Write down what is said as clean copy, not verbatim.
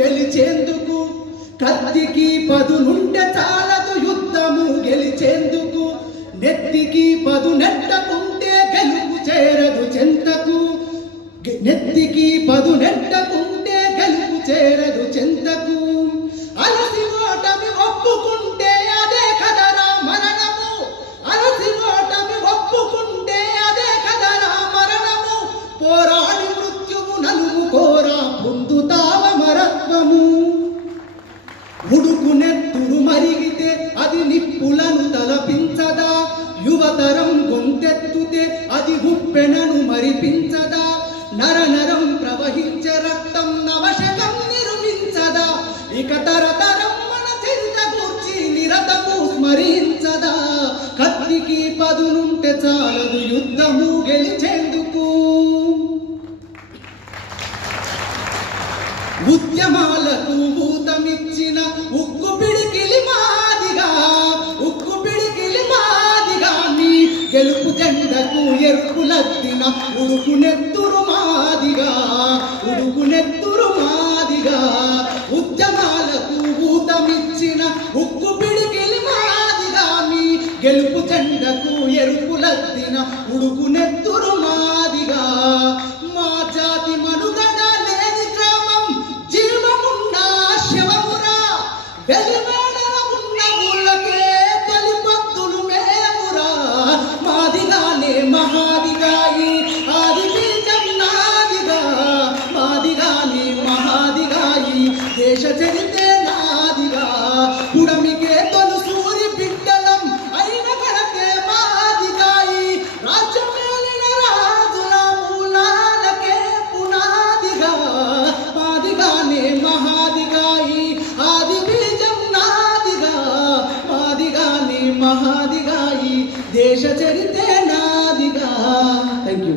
గెలిచేందుకు, కత్తికి పదునుంటే చాలదు యుద్ధము గెలిచేందుకు, నెత్తికి పదు నెట్టకుంటే గెలుపు చేరదు చెంతకు, నెత్తికి పదు నెట్టకుంటే గెలుపు చేరదు చెంతకు, అలసి ఓటమి ఒప్పుకుంటే అదే కదరా మరణము, అలసి ఓటమి ఒప్పుకుంటే అదే కదరా మరణము, పోరాడి మృత్యువు నలుగుకోరా పొందుతావ మరత్వము, ఉడుకు నెత్తురు మరిగితే అది నిప్పులను తలపించదా, యువతరం గొంతెత్తుతే అది ఉప్పెనను మరిపించదా, నరనరం ప్రవహించే రక్తం నవశకం నిర్మించదా, ఇక తరతరం మన చరిత గూర్చి నిరతము స్మరించదా, కత్తికి పదునుంటే చాలదు యుద్ధము గెలిచేందుకు. ఉద్యమాలకు ఊతమిచ్చిన ఉక్కు పిడికిలి మాదిగా, ఉక్కు పిడికిలి మాదిగా నీ గెలుపు జెండకు ఎరుపులద్దిన ఉడుకు నెత్తురు మాదిగా, ఉడుకు నెత్తురు మాదిగా, ఉద్యమాలకు ఊతమిచ్చిన ఉక్కు పిడికిలి మాదిగా మీ గెలుపు జెండకు ఎరుపులద్దిన ఉడుకు నెత్తురు మాదిగా, మా జాతి మనుగడ లేని గ్రామం జీవమున్న శివమురా, వెలివేడల ఉన్న ఊళ్ళకే తొలిపత్తులు మేమురా, మాదిగానే మహాదిగాయి ఆది బీజం నాదిగా, మాదిగానే మహాదిగాయి దేశ చరితే నాదిగా, పుడమికే తొలు సూరి బిడ్డలం అయిన కడకే మాదిగాయి, రాజ్యమేలిన రాజుల మూలాలకే పునాదిగా, మాదిగానే మహాదిగాయి ఆది బీజం నాదిగా, మాదిగానే మహాదిగాయి దేశ చరితే నాదిగా. Thank you.